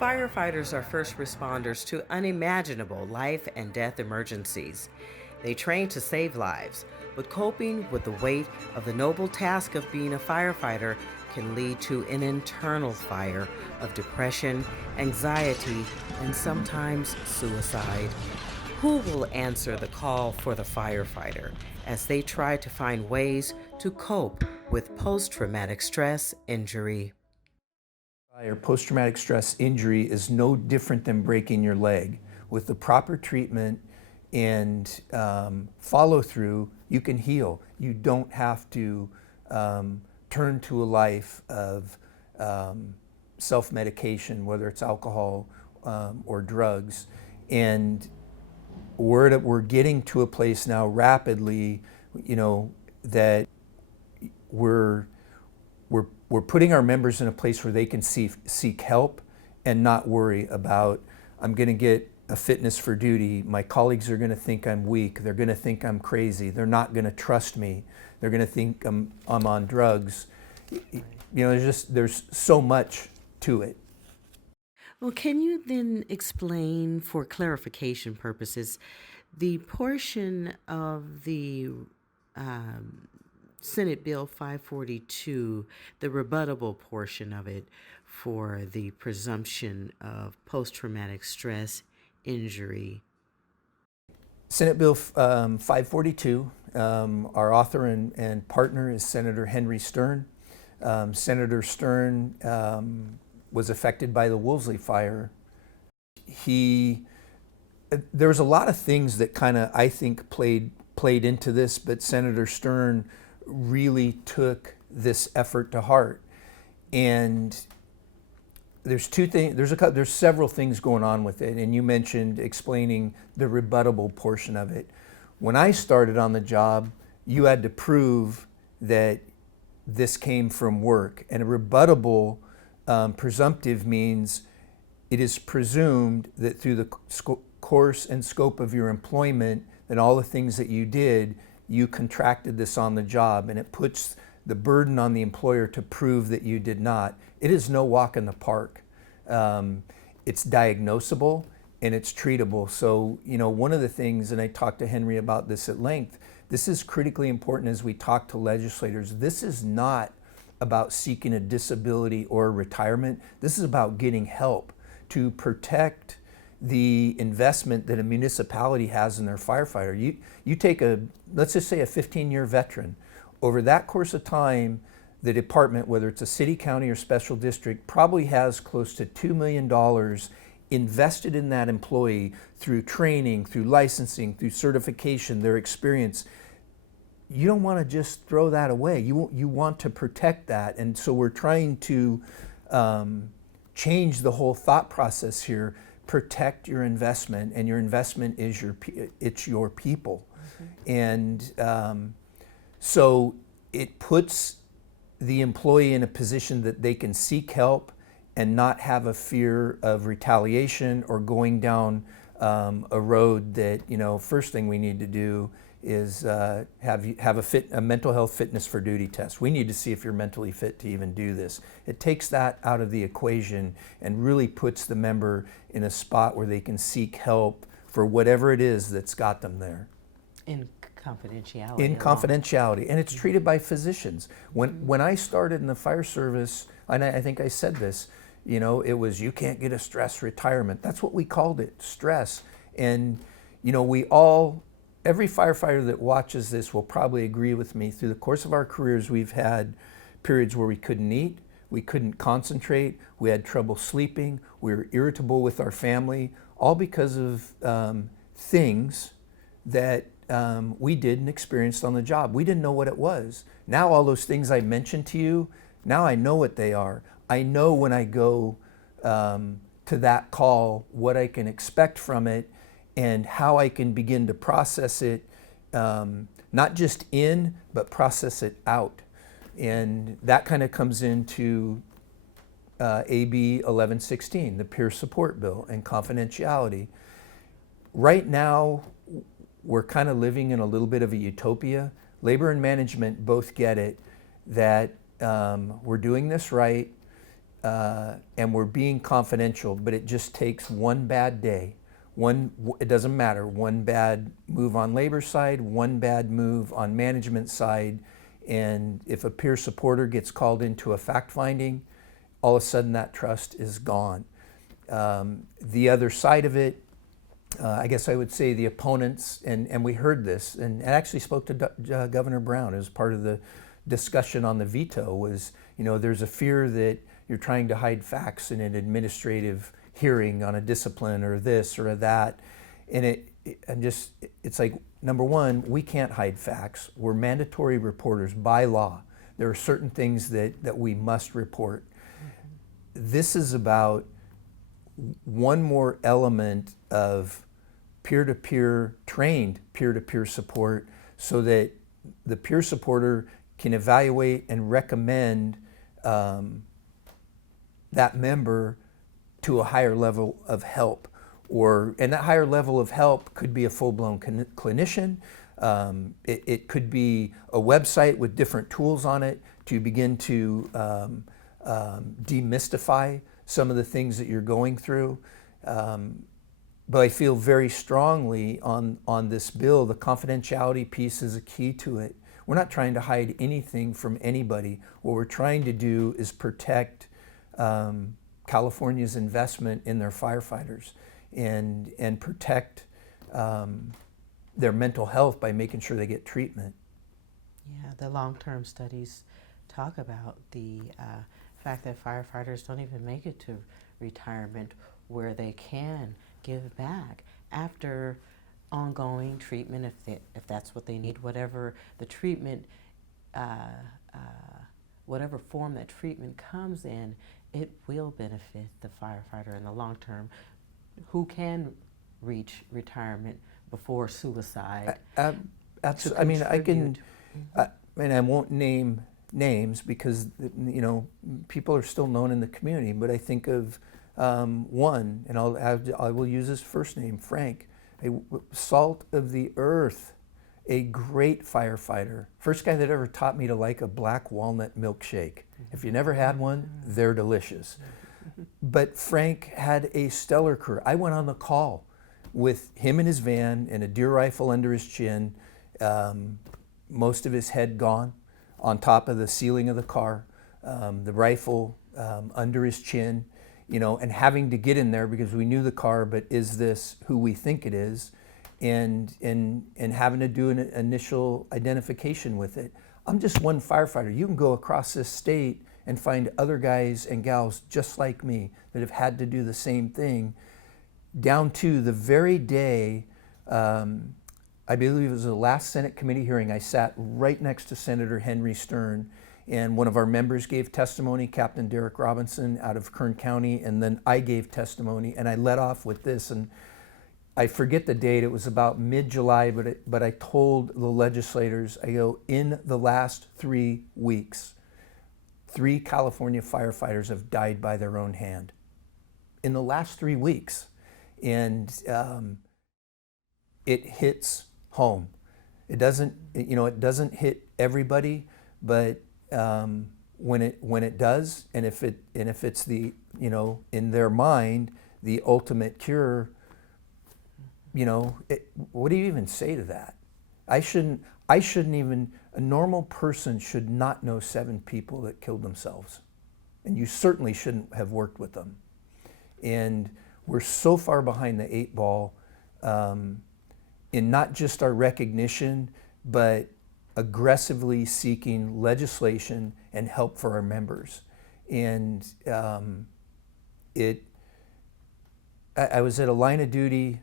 Firefighters are first responders to unimaginable life and death emergencies. They train to save lives, but coping with the weight of the noble task of being a firefighter can lead to an internal fire of depression, anxiety, and sometimes suicide. Who will answer the call for the firefighter as they try to find ways to cope with post traumatic stress injury? Or post-traumatic stress injury is no different than breaking your leg. With the proper treatment and follow through, you can heal. You don't have to turn to a life of self-medication, whether it's alcohol or drugs. And we're getting to a place now rapidly, that we're putting our members in a place where they can seek help and not worry about, I'm going to get a fitness for duty, my colleagues are going to think I'm weak, they're going to think I'm crazy, they're not going to trust me, they're going to think I'm on drugs. There's so much to it. Well, can you then explain, for clarification purposes, the portion of the Senate Bill 542, the rebuttable portion of it for the presumption of post traumatic stress injury? Senate Bill 542, our author and partner is Senator Henry Stern. Senator Stern was affected by the Woolsey fire. There's a lot of things that kind of, I think, played into this, but Senator Stern really took this effort to heart. And there's two things, there's several things going on with it, and you mentioned explaining the rebuttable portion of it. When I started on the job, you had to prove that this came from work, and a rebuttable presumptive means it is presumed that through the course and scope of your employment and all the things that you did, you contracted this on the job, and it puts the burden on the employer to prove that you did not. It is no walk in the park. It's diagnosable and it's treatable. So, one of the things, and I talked to Henry about this at length, this is critically important as we talk to legislators. This is not about seeking a disability or retirement. This is about getting help to protect the investment that a municipality has in their firefighter. You take let's just say a 15-year veteran. Over that course of time, the department, whether it's a city, county, or special district, probably has close to $2 million invested in that employee through training, through licensing, through certification, their experience. You don't want to just throw that away. You want to protect that. And so we're trying to change the whole thought process here. Protect your investment, and your investment is your people. Mm-hmm. And so it puts the employee in a position that they can seek help and not have a fear of retaliation or going down a road that, first thing we need to do is have a mental health fitness for duty test. We need to see if you're mentally fit to even do this. It takes that out of the equation and really puts the member in a spot where they can seek help for whatever it is that's got them there. In confidentiality. In confidentiality, and it's treated by physicians. When I started in the fire service, and I think I said this, it was, you can't get a stress retirement. That's what we called it, stress. And every firefighter that watches this will probably agree with me. Through the course of our careers, we've had periods where we couldn't eat, we couldn't concentrate, we had trouble sleeping, we were irritable with our family, all because of things that we did and experienced on the job. We didn't know what it was. Now all those things I mentioned to you, now I know what they are. I know when I go to that call what I can expect from it and how I can begin to process it, not just in, but process it out. And that kind of comes into AB1116, the peer support bill and confidentiality. Right now, we're kind of living in a little bit of a utopia. Labor and management both get it, that we're doing this right, and we're being confidential, but it just takes one bad day. It doesn't matter, one bad move on labor side, one bad move on management side, and if a peer supporter gets called into a fact finding, all of a sudden that trust is gone. The other side of it, I guess I would say the opponents, and we heard this, and I actually spoke to Governor Brown as part of the discussion on the veto, was, there's a fear that you're trying to hide facts in an administrative hearing on a discipline or this or that. And it's like, number one, we can't hide facts. We're mandatory reporters by law. There are certain things that we must report. This is about one more element of peer-to-peer, trained peer-to-peer support, so that the peer supporter can evaluate and recommend that member to a higher level of help. And that higher level of help could be a full-blown clinician. It could be a website with different tools on it to begin to demystify some of the things that you're going through. But I feel very strongly on this bill, the confidentiality piece is a key to it. We're not trying to hide anything from anybody. What we're trying to do is protect California's investment in their firefighters and protect their mental health by making sure they get treatment. Yeah, the long-term studies talk about the fact that firefighters don't even make it to retirement, where they can give back after ongoing treatment, if that's what they need, whatever the treatment, whatever form that treatment comes in, it will benefit the firefighter in the long term, who can reach retirement before suicide. Absolutely. I mean, I won't name names because people are still known in the community, but I think of one, and I will use his first name, Frank, a salt of the earth, a great firefighter. First guy that ever taught me to like a black walnut milkshake. If you never had one, they're delicious. But Frank had a stellar career. I went on the call with him in his van and a deer rifle under his chin, most of his head gone, on top of the ceiling of the car, the rifle under his chin, and having to get in there because we knew the car, but is this who we think it is? And having to do an initial identification with it. I'm just one firefighter. You can go across this state and find other guys and gals just like me that have had to do the same thing, down to the very day, I believe it was the last Senate committee hearing, I sat right next to Senator Henry Stern, and one of our members gave testimony, Captain Derek Robinson out of Kern County, and then I gave testimony, and I led off with this, and I forget the date, it was about mid-July, but I told the legislators, I go, in the last 3 weeks, 3 California firefighters have died by their own hand. In the last 3 weeks. And it hits home. It doesn't hit everybody, but when it does, and if it's the, in their mind, the ultimate cure, what do you even say to that? I shouldn't even, a normal person should not know 7 people that killed themselves. And you certainly shouldn't have worked with them. And we're so far behind the 8 ball in not just our recognition, but aggressively seeking legislation and help for our members. And I was at a line of duty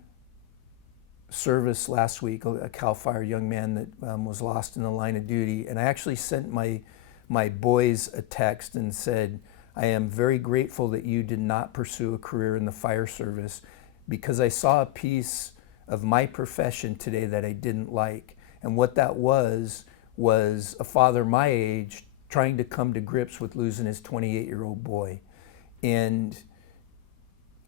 service last week, a CAL FIRE young man that was lost in the line of duty, and I actually sent my boys a text and said, I am very grateful that you did not pursue a career in the fire service, because I saw a piece of my profession today that I didn't like. And what that was a father my age trying to come to grips with losing his 28-year-old boy. And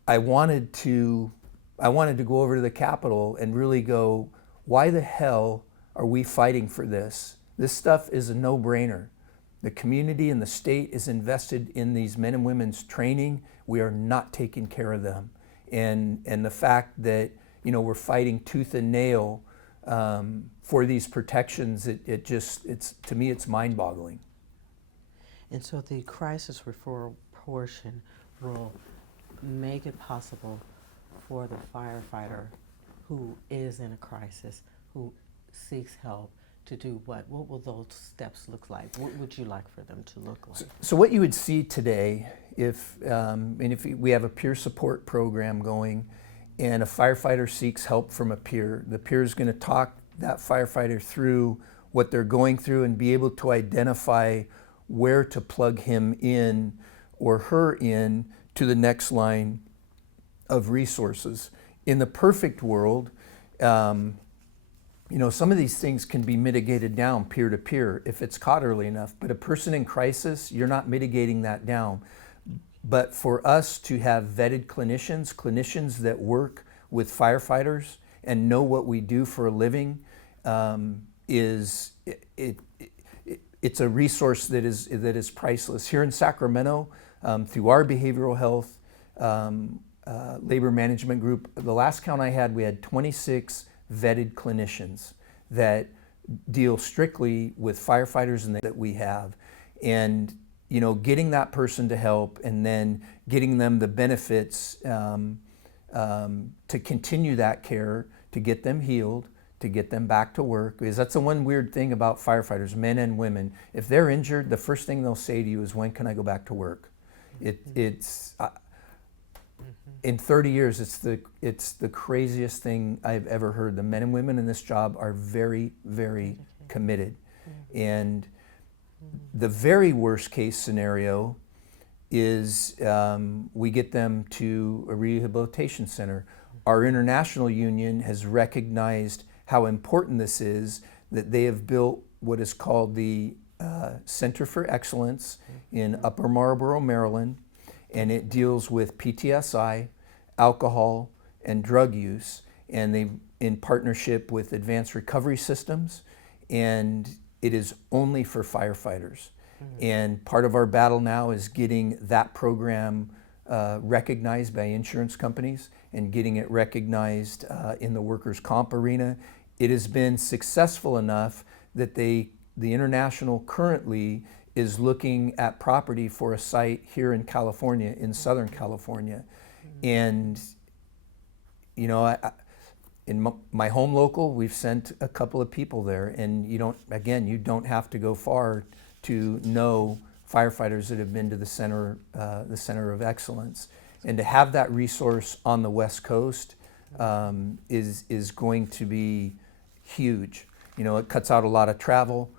I wanted to go over to the Capitol and really go, why the hell are we fighting for this? This stuff is a no-brainer. the community and the state is invested in these men and women's training, we are not taking care of them. And the fact that, you know, we're fighting tooth and nail for these protections, it's to me, it's mind-boggling. And so the crisis referral portion will make it possible for the firefighter who is in a crisis, who seeks help, to do what? What will those steps look like? What would you like for them to look like? So what you would see today, if we have a peer support program going and a firefighter seeks help from a peer, the peer is going to talk that firefighter through what they're going through and be able to identify where to plug him in or her in to the next line of resources. In the perfect world, you know, some of these things can be mitigated down peer to peer if it's caught early enough, but a person in crisis, you're not mitigating that down. But for us to have vetted clinicians that work with firefighters and know what we do for a living, it's a resource that is priceless. Here in Sacramento, through our behavioral health labor management group, the last count I had, we had 26 vetted clinicians that deal strictly with firefighters and that we have. And, you know, getting that person to help and then getting them the benefits to continue that care, to get them healed, to get them back to work. Because that's the one weird thing about firefighters, men and women. If they're injured, the first thing they'll say to you is, when can I go back to work? In 30 years, it's the craziest thing I've ever heard. The men and women in this job are very, very committed. And the very worst case scenario is we get them to a rehabilitation center. Our international union has recognized how important this is, that they have built what is called the Center for Excellence in Upper Marlboro, Maryland, and it deals with PTSI, alcohol, and drug use, and they in partnership with Advanced Recovery Systems, and it is only for firefighters. And part of our battle now is getting that program recognized by insurance companies and getting it recognized in the workers' comp arena. It has been successful enough that the international currently is looking at property for a site here in California, in Southern California. And, you know, in my home local, we've sent a couple of people there, and you don't have to go far to know firefighters that have been to the Center of Excellence. And to have that resource on the West Coast is going to be huge. You know, it cuts out a lot of travel,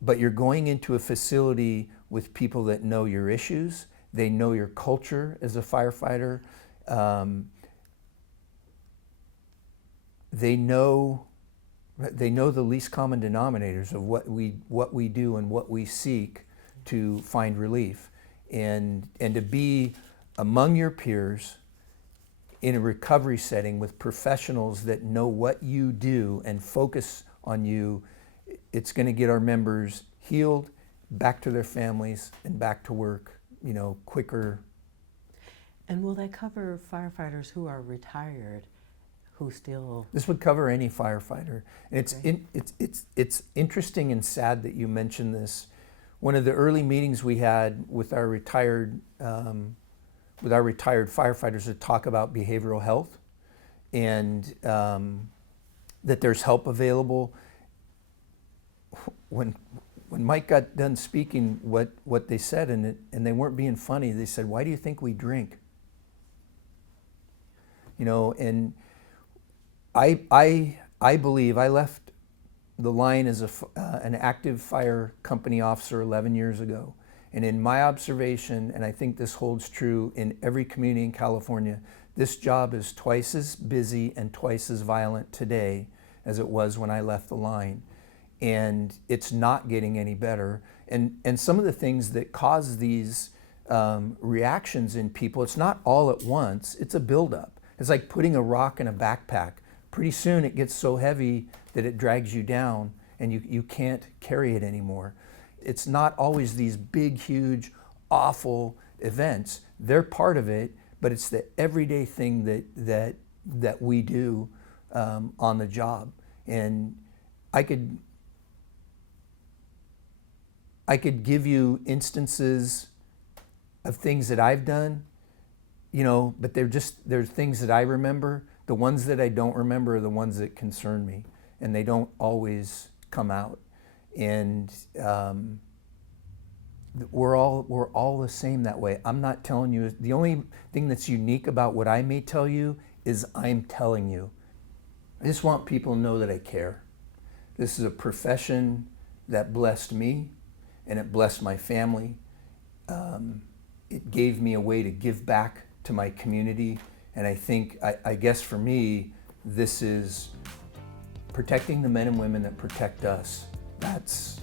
but you're going into a facility with people that know your issues. They know your culture as a firefighter. They know the least common denominators of what we do and what we seek to find relief, and to be among your peers in a recovery setting with professionals that know what you do and focus on you. It's going to get our members healed, back to their families, and back to work, you know, quicker. And will that cover firefighters who are retired, who still? This would cover any firefighter. And it's interesting and sad that you mentioned this. One of the early meetings we had with our retired firefighters to talk about behavioral health, and that there's help available. When Mike got done speaking, what they said, and they weren't being funny, they said, "Why do you think we drink?" You know, and I believe I left the line as an active fire company officer 11 years ago. And in my observation, and I think this holds true in every community in California, this job is twice as busy and twice as violent today as it was when I left the line. And it's not getting any better. And some of the things that cause these reactions in people, it's not all at once, it's a buildup. It's like putting a rock in a backpack. Pretty soon it gets so heavy that it drags you down and you can't carry it anymore. It's not always these big, huge, awful events. They're part of it, but it's the everyday thing that we do on the job. And I could give you instances of things that I've done, but they're things that I remember. The ones that I don't remember are the ones that concern me, and they don't always come out. And we're all the same that way. I'm not telling you. The only thing that's unique about what I may tell you is I'm telling you. I just want people to know that I care. This is a profession that blessed me, and it blessed my family. It gave me a way to give back to my community, and I guess for me, this is protecting the men and women that protect us. That's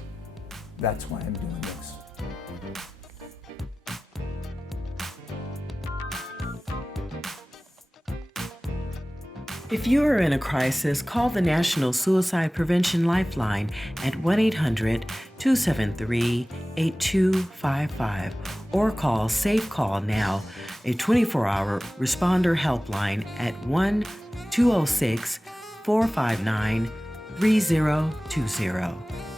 why I'm doing this. If you are in a crisis, call the National Suicide Prevention Lifeline at 1-800-273-8255 or call Safe Call Now, a 24-hour responder helpline at 1-206-459-3020.